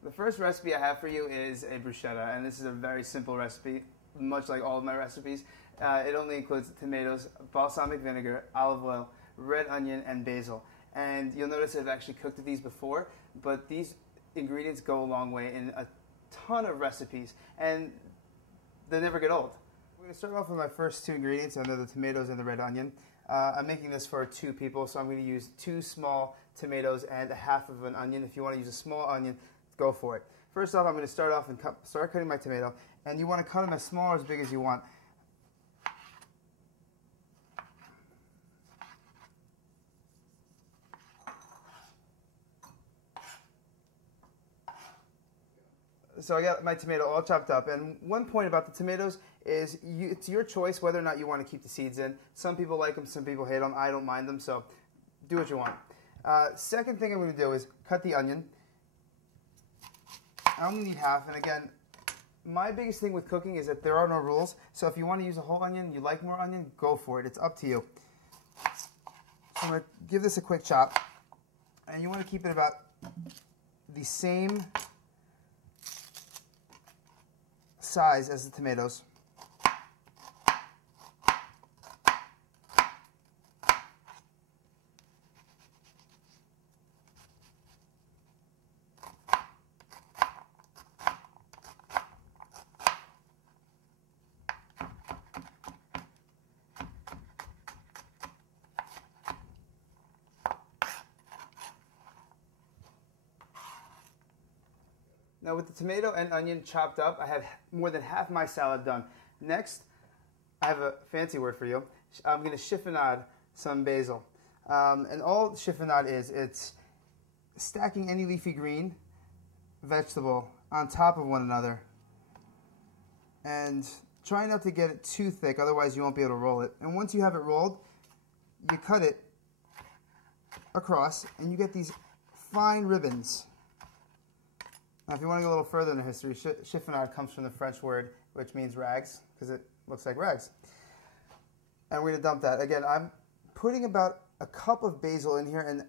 The first recipe I have for you is a bruschetta, and this is a very simple recipe, much like all of my recipes. It only includes tomatoes, balsamic vinegar, olive oil, red onion, and basil. And you'll notice I've actually cooked these before, but these ingredients go a long way in a ton of recipes, and they never get old. We're going to start off with my first two ingredients, and they're the tomatoes and the red onion. I'm making this for 2 people, so I'm going to use 2 small tomatoes and a half of an onion. If you want to use a small onion, go for it. First off, I'm going to start off and start cutting my tomato, and you want to cut them as small or as big as you want. So I got my tomato all chopped up, and one point about the tomatoes is it's your choice whether or not you want to keep the seeds in. Some people like them, some people hate them. I don't mind them, so do what you want. Second thing I'm going to do is cut the onion. I only need half, and again, my biggest thing with cooking is that there are no rules, so if you want to use a whole onion, you like more onion, go for it. It's up to you. So I'm going to give this a quick chop, and you want to keep it about the same size as the tomatoes. Now with the tomato and onion chopped up, I have more than half my salad done. Next, I have a fancy word for you. I'm going to chiffonade some basil. And all chiffonade is, it's stacking any leafy green vegetable on top of one another. And try not to get it too thick, otherwise you won't be able to roll it. And once you have it rolled, you cut it across and you get these fine ribbons. Now, if you want to go a little further in the history, chiffonade comes from the French word, which means rags, because it looks like rags. And we're going to dump that. Again, I'm putting about a cup of basil in here, and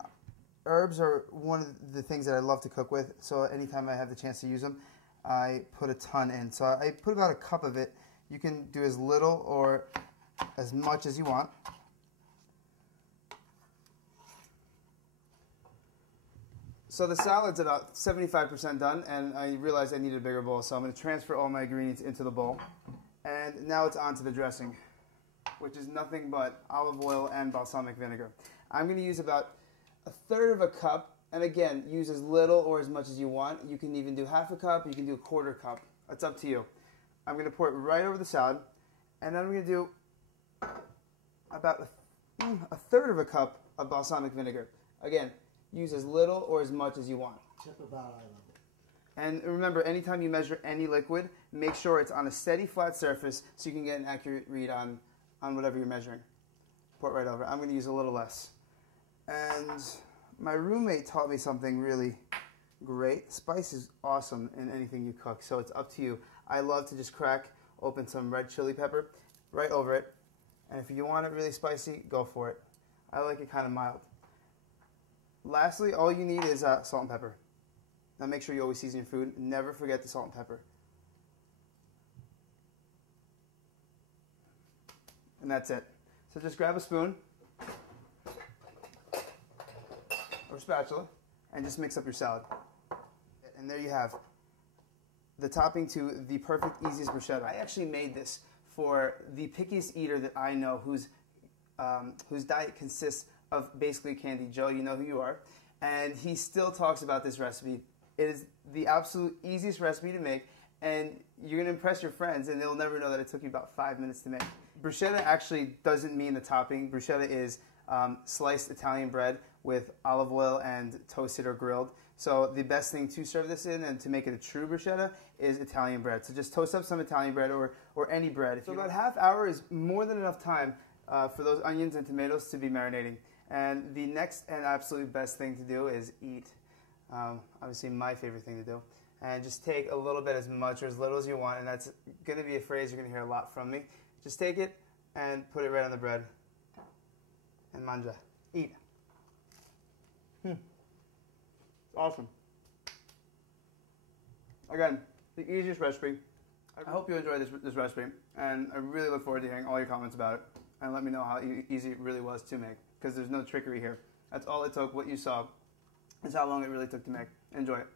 herbs are one of the things that I love to cook with, so anytime I have the chance to use them, I put a ton in. So I put about a cup of it. You can do as little or as much as you want. So the salad's about 75% done, and I realized I needed a bigger bowl, so I'm going to transfer all my ingredients into the bowl. And now it's on to the dressing, which is nothing but olive oil and balsamic vinegar. I'm going to use about 1/3 of a cup, and again, use as little or as much as you want. You can even do half a cup, you can do 1/4 cup. That's up to you. I'm going to pour it right over the salad, and then I'm going to do about 1/3 of a cup of balsamic vinegar. Again, use as little or as much as you want. Just about eye level. And remember, anytime you measure any liquid, make sure it's on a steady, flat surface so you can get an accurate read on whatever you're measuring. Pour it right over. I'm going to use a little less. And my roommate taught me something really great. Spice is awesome in anything you cook, so it's up to you. I love to just crack open some red chili pepper right over it. And if you want it really spicy, go for it. I like it kind of mild. Lastly, all you need is salt and pepper. Now make sure you always season your food. Never forget the salt and pepper. And that's it. So just grab a spoon or spatula and just mix up your salad. And there you have the topping to the perfect, easiest bruschetta. I actually made this for the pickiest eater that I know whose diet consists of basically candy. Joe, you know who you are. And he still talks about this recipe. It is the absolute easiest recipe to make, and you're going to impress your friends, and they'll never know that it took you about 5 minutes to make. Bruschetta actually doesn't mean the topping. Bruschetta is sliced Italian bread with olive oil and toasted or grilled. So the best thing to serve this in and to make it a true bruschetta is Italian bread. So just toast up some Italian bread or any bread. So about half hour is more than enough time for those onions and tomatoes to be marinating. And the next and absolute best thing to do is eat. Obviously my favorite thing to do. And just take a little bit, as much or as little as you want, and that's going to be a phrase you're going to hear a lot from me. Just take it and put it right on the bread. And mangia. Eat. It's awesome. Again, the easiest recipe. I hope you enjoyed this recipe, and I really look forward to hearing all your comments about it, and let me know how easy it really was to make, because there's no trickery here. That's all it took. What you saw is how long it really took to make. Enjoy it.